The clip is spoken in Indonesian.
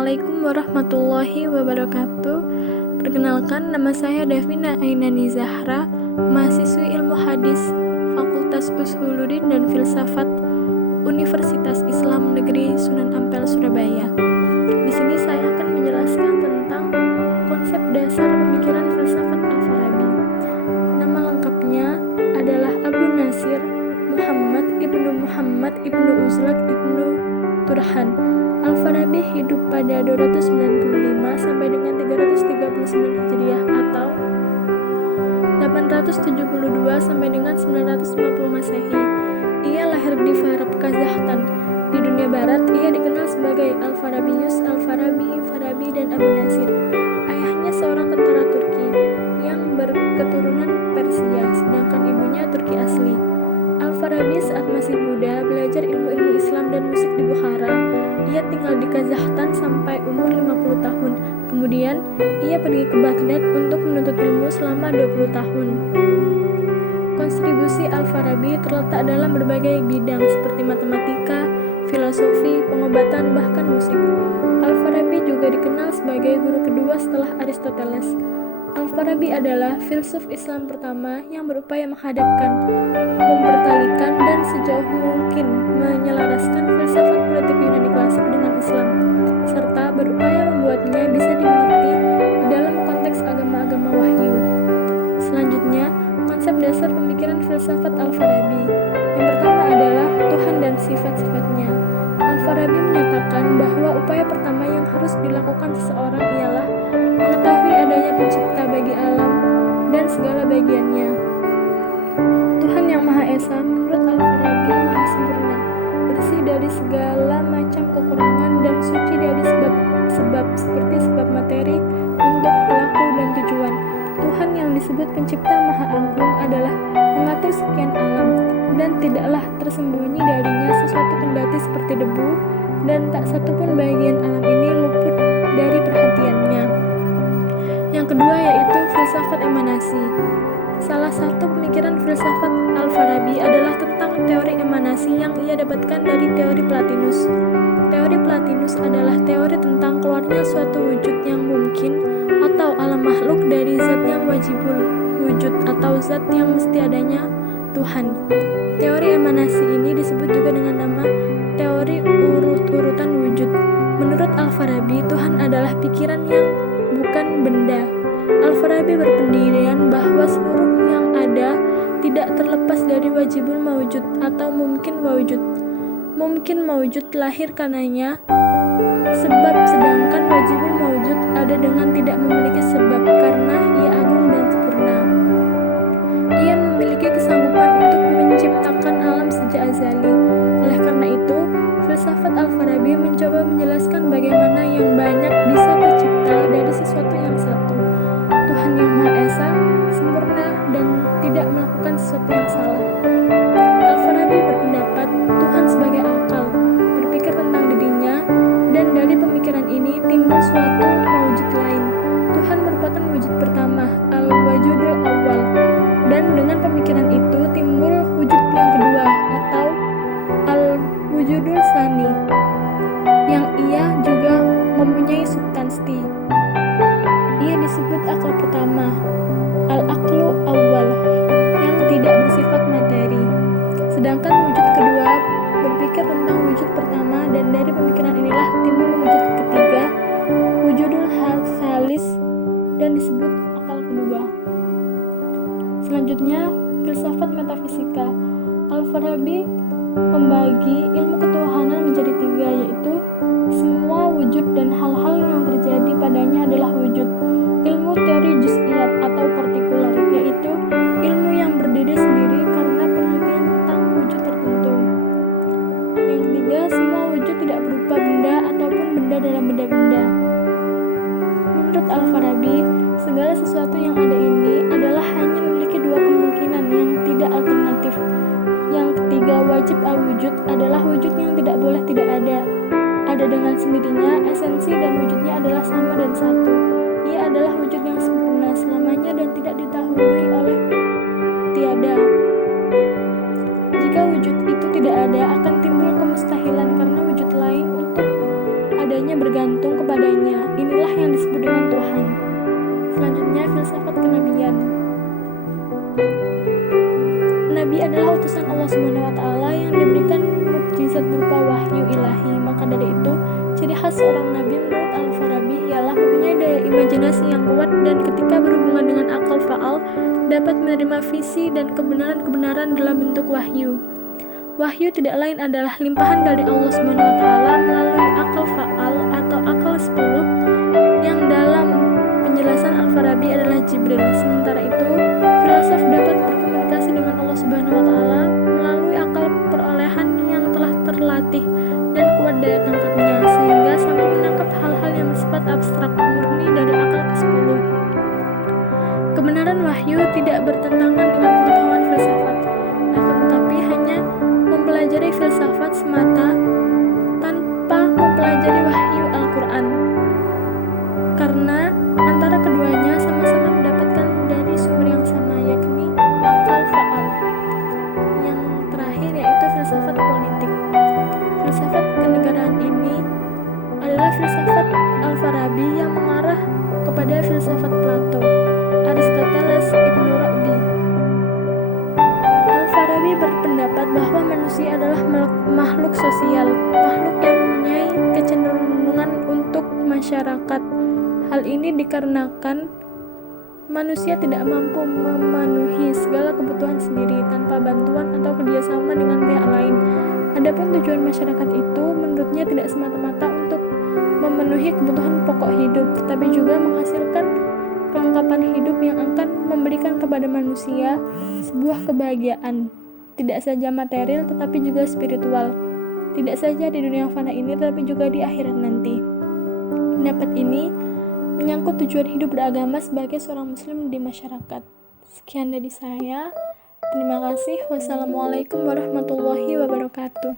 Assalamualaikum warahmatullahi wabarakatuh. Perkenalkan, nama saya Davina Ainani Zahra, mahasiswi Ilmu Hadis Fakultas Ushuluddin dan Filsafat Universitas Islam Negeri Sunan Ampel, Surabaya. Di sini saya akan menjelaskan tentang konsep dasar pemikiran filsafat Al-Farabi. Nama lengkapnya adalah Abu Nasir Muhammad ibnu Uzlak ibnu Turhan. Al-Farabi hidup pada 295 sampai dengan 339 Hijriah atau 872 sampai dengan 950 Masehi. Ia lahir di Farab, Kazakhstan. Di dunia barat, ia dikenal sebagai Al-Farabius, Al-Farabi, Farabi, dan Abu Nasir. Ayahnya seorang tentara Turki yang berketurunan Persia, sedangkan ibunya Turki asli. Al-Farabi saat masih muda belajar ilmu-ilmu Islam dan musik di Bukhara. Ia tinggal di Kazakhstan sampai umur 50 tahun. Kemudian, ia pergi ke Baghdad untuk menuntut ilmu selama 20 tahun. Kontribusi Al-Farabi terletak dalam berbagai bidang seperti matematika, filosofi, pengobatan, bahkan musik. Al-Farabi juga dikenal sebagai guru kedua setelah Aristoteles. Al-Farabi adalah filsuf Islam pertama yang berupaya menghadapkan, mempertalikan, dan sejauh mungkin menyelaraskan filsafat politik Yunani klasik dengan Islam, serta berupaya membuatnya bisa dimengerti di dalam konteks agama-agama wahyu. Selanjutnya, konsep dasar pemikiran filsafat Al-Farabi. Yang pertama adalah Tuhan dan sifat-sifatnya. Al-Farabi menyatakan bahwa upaya pertama yang harus dilakukan seseorang ialah mengetahui adanya pencipta bagi alam dan segala bagiannya. Tuhan yang Maha Esa menurut Al-Farabi maha sempurna, bersih dari segala macam kekurangan dan suci dari sebab seperti sebab materi, bentuk, pelaku, dan tujuan. Tuhan yang disebut pencipta Maha Agung adalah mengatur sekian alam, dan tidaklah tersembunyi darinya sesuatu kendati seperti debu, dan tak satupun bagian alam ini luput dari perhatiannya. Yang kedua yaitu filsafat emanasi. Salah satu pemikiran filsafat Al-Farabi adalah tentang teori emanasi yang ia dapatkan dari teori Plotinus. Teori Plotinus adalah teori tentang keluarnya suatu wujud yang mungkin atau alam makhluk dari zat yang wajibul wujud atau zat yang mesti adanya, Tuhan. Teori emanasi ini disebut juga dengan nama teori urut-urutan wujud. Menurut Al-Farabi, Tuhan adalah pikiran yang bukan benda. Al-Farabi berpendirian bahwa seluruh yang ada tidak terlepas dari wajibul mawjud atau mungkin mawjud. Mungkin mawjud lahir karenanya sebab, sedangkan wajibul mawjud ada dengan tidak memiliki sebab karena ia agung dan sempurna. Ia memiliki kesanggupan untuk menciptakan alam sejak azali. Oleh karena itu, filsafat Al-Farabi mencoba menjelaskan bagaimana yang banyak bisa tercipta dari sesuatu yang satu. Tuhan yang Maha Esa, sempurna, dan tidak melakukan sesuatu yang salah. Al-Farabi berpendapat Tuhan sebagai akal, berpikir tentang dirinya, dan dari pemikiran ini timbul suatu mawjud lain. Tuhan merupakan wujud pertama, al-wajudul awal, dan dengan pemikiran itu timbul wujud yang kedua atau al-wujudul tsani, yang ia juga mempunyai substansi. Ia disebut akal pertama, al-aqlu awal, yang tidak bersifat materi. Sedangkan wujud kedua berpikir tentang wujud pertama, dan dari pemikiran inilah timbul wujud ketiga, wujudul tsalis, dan disebut akal kedua. Selanjutnya, filsafat metafisika. Al-Farabi membagi ilmu ketuhanan menjadi tiga, yaitu semua wujud dan hal-hal yang terjadi padanya adalah wujud. Ilmu teori juz'iyat atau partikular, yaitu ilmu yang berdiri sendiri karena penelitian tentang wujud tertentu. Yang ketiga, semua wujud tidak berupa benda ataupun benda dalam benda-benda. Menurut Al-Farabi, segala sesuatu yang ada ini adalah hanya memiliki dua kemungkinan yang tidak alternatif. Yang ketiga, wajib al-wujud adalah wujud yang tidak boleh tidak ada. Ada dengan sendirinya, esensi dan wujudnya adalah sama dan satu. Ia adalah wujud yang sempurna selamanya dan tidak didahului oleh tiada. Jika wujud itu tidak ada, akan timbul kemustahilan karena wujud lain untuk adanya bergantung kepada dengan Tuhan. Selanjutnya, filsafat kenabian. Nabi adalah utusan Allah SWT yang diberikan mukjizat berupa wahyu ilahi. Maka dari itu, ciri khas seorang nabi menurut Al-Farabi ialah mempunyai daya imajinasi yang kuat dan ketika berhubungan dengan akal faal dapat menerima visi dan kebenaran-kebenaran dalam bentuk wahyu. Wahyu tidak lain adalah limpahan dari Allah SWT melalui akal faal atau akal 10 yang dalam penjelasan Al-Farabi adalah Jibril. Sementara itu, filosof dapat berkomunikasi dengan Allah SWT melalui akal perolehan yang telah terlatih dan kuat daya tangkapnya, sehingga sanggup menangkap hal-hal yang bersifat abstrak murni dari akal ke-10. Kebenaran wahyu tidak bertentangan dengan pengetahuan filsafat, akan tetapi hanya mempelajari filsafat semata tanpa mempelajari wahyu Al-Quran, karena antara keduanya sama-sama mendapatkan dari sumber yang sama, yakni akal faal. Yang terakhir yaitu filsafat politik. Filsafat kenegaraan ini adalah filsafat Al-Farabi yang mengarah kepada filsafat Plato, Aristoteles, Ibnu Rabi. Al-Farabi berpendapat bahwa manusia adalah makhluk sosial, makhluk yang mempunyai kecenderungan untuk masyarakat. Hal ini dikarenakan manusia tidak mampu memenuhi segala kebutuhan sendiri tanpa bantuan atau kerjasama dengan pihak lain. Adapun tujuan masyarakat itu menurutnya tidak semata-mata untuk memenuhi kebutuhan pokok hidup, tetapi juga menghasilkan kelengkapan hidup yang akan memberikan kepada manusia sebuah kebahagiaan, tidak saja material tetapi juga spiritual, tidak saja di dunia fana ini tetapi juga di akhirat nanti. Pendapat ini menyangkut tujuan hidup beragama sebagai seorang muslim di masyarakat. Sekian dari saya. Terima kasih. Wassalamualaikum warahmatullahi wabarakatuh.